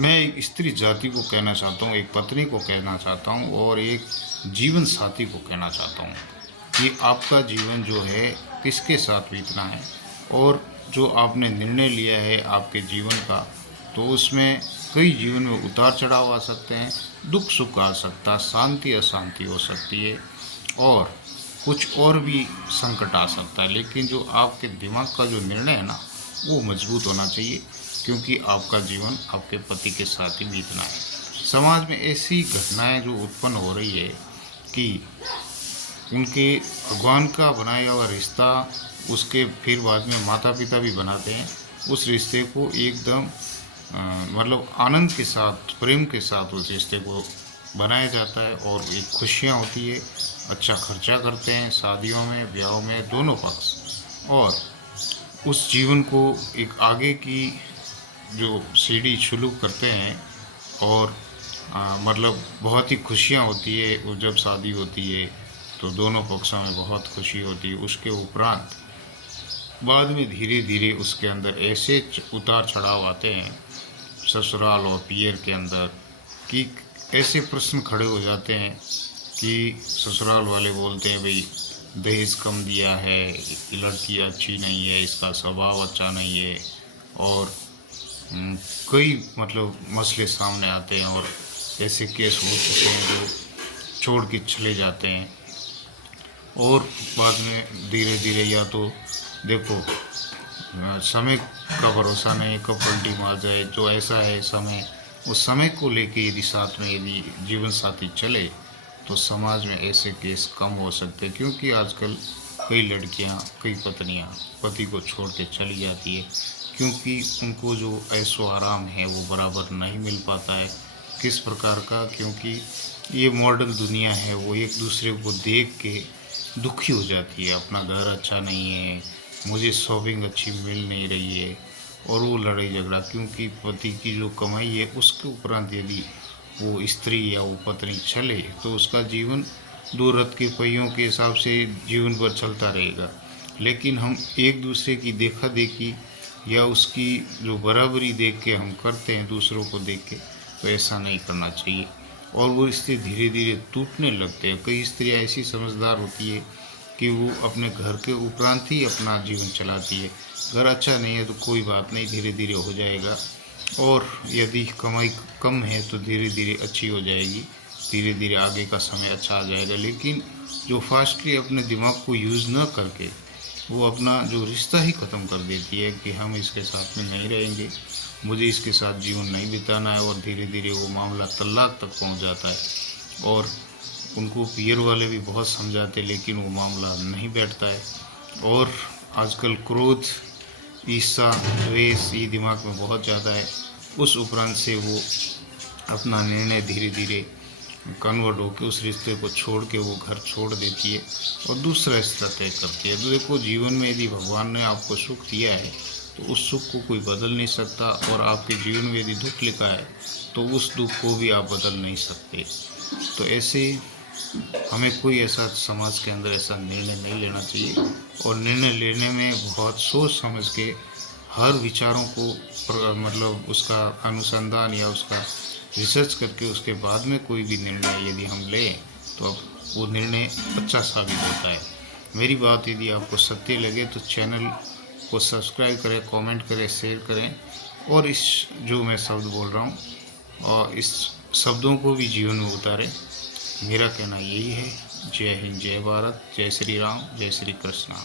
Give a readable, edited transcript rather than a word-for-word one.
मैं एक स्त्री जाति को कहना चाहता हूँ, एक पत्नी को कहना चाहता हूँ और एक जीवन साथी को कहना चाहता हूँ कि आपका जीवन जो है किसके साथ बीतना है और जो आपने निर्णय लिया है आपके जीवन का, तो उसमें कई जीवन में उतार चढ़ाव आ सकते हैं, दुख सुख आ सकता है, शांति अशांति हो सकती है और कुछ और भी संकट आ सकता है। लेकिन जो आपके दिमाग का जो निर्णय है ना, वो मजबूत होना चाहिए, क्योंकि आपका जीवन आपके पति के साथ ही बीतना है। समाज में ऐसी घटनाएं जो उत्पन्न हो रही है कि उनके भगवान का बनाया हुआ रिश्ता, उसके फिर बाद में माता पिता भी बनाते हैं, उस रिश्ते को एकदम मतलब आनंद के साथ, प्रेम के साथ उस रिश्ते को बनाया जाता है और एक खुशियाँ होती है, अच्छा खर्चा करते हैं शादियों में, ब्याहों में, दोनों पक्ष, और उस जीवन को एक आगे की जो सीढ़ी शुरू करते हैं और मतलब बहुत ही खुशियाँ होती है। और जब शादी होती है तो दोनों पक्षों में बहुत खुशी होती है। उसके उपरांत बाद में धीरे धीरे उसके अंदर ऐसे उतार चढ़ाव आते हैं ससुराल और पियर के अंदर कि ऐसे प्रश्न खड़े हो जाते हैं कि ससुराल वाले बोलते हैं भाई दहेज कम दिया है, लड़की अच्छी नहीं है, इसका स्वभाव अच्छा नहीं है, और कई मतलब मसले सामने आते हैं और ऐसे केस हो चुके हैं जो छोड़ के चले जाते हैं। और बाद में धीरे धीरे या तो देखो समय का भरोसा नहीं, कब पलटी मार जाए, जो ऐसा है समय, उस समय को लेके यदि साथ में यदि जीवन साथी चले तो समाज में ऐसे केस कम हो सकते हैं। क्योंकि आजकल कई लड़कियां, कई पत्नियां पति को छोड़ के चली जाती है क्योंकि उनको जो ऐशो आराम है वो बराबर नहीं मिल पाता है। किस प्रकार का, क्योंकि ये मॉडर्न दुनिया है, वो एक दूसरे को देख के दुखी हो जाती है, अपना घर अच्छा नहीं है, मुझे शॉपिंग अच्छी मिल नहीं रही है, और वो लड़ाई झगड़ा, क्योंकि पति की जो कमाई है उसके उपरांत यदि वो स्त्री या वो पत्नी चले तो उसका जीवन दो रथ के पहियों के हिसाब से जीवन भर चलता रहेगा। लेकिन हम एक दूसरे की देखा देखी या उसकी जो बराबरी देख के हम करते हैं दूसरों को देख के, तो ऐसा नहीं करना चाहिए और वो रिश्ते धीरे धीरे टूटने लगते हैं। कई स्त्रियाँ ऐसी समझदार होती है कि वो अपने घर के उपरांत ही अपना जीवन चलाती है। घर अच्छा नहीं है तो कोई बात नहीं, धीरे धीरे हो जाएगा, और यदि कमाई कम है तो धीरे धीरे अच्छी हो जाएगी, धीरे धीरे आगे का समय अच्छा आ जाएगा। लेकिन जो फास्टली अपने दिमाग को यूज़ न करके वो अपना जो रिश्ता ही ख़त्म कर देती है कि हम इसके साथ में नहीं रहेंगे, मुझे इसके साथ जीवन नहीं बिताना है, और धीरे धीरे वो मामला तलाक तक पहुंच जाता है। और उनको पियर वाले भी बहुत समझाते लेकिन वो मामला नहीं बैठता है। और आजकल क्रोध, ईर्ष्या, द्वेष ये दिमाग में बहुत ज़्यादा है। उस उपरांत से वो अपना निर्णय धीरे धीरे कन्वर्ट होकर उस रिश्ते को छोड़ के वो घर छोड़ देती है और दूसरा रिश्ता तय करती है। तो देखो, जीवन में यदि भगवान ने आपको सुख दिया है तो उस सुख को कोई बदल नहीं सकता, और आपके जीवन में यदि दुख लिखा है तो उस दुख को भी आप बदल नहीं सकते। तो ऐसे हमें कोई ऐसा समाज के अंदर ऐसा निर्णय नहीं लेना चाहिए, और निर्णय लेने में बहुत सोच समझ के हर विचारों को मतलब उसका अनुसंधान या उसका रिसर्च करके उसके बाद में कोई भी निर्णय यदि हम लें तो अब वो निर्णय अच्छा साबित होता है। मेरी बात यदि आपको सत्य लगे तो चैनल को सब्सक्राइब करें, कमेंट करें, शेयर करें, और इस जो मैं शब्द बोल रहा हूँ और इस शब्दों को भी जीवन में उतारें। मेरा कहना यही है। जय हिंद, जय भारत, जय श्री राम, जय श्री कृष्णा।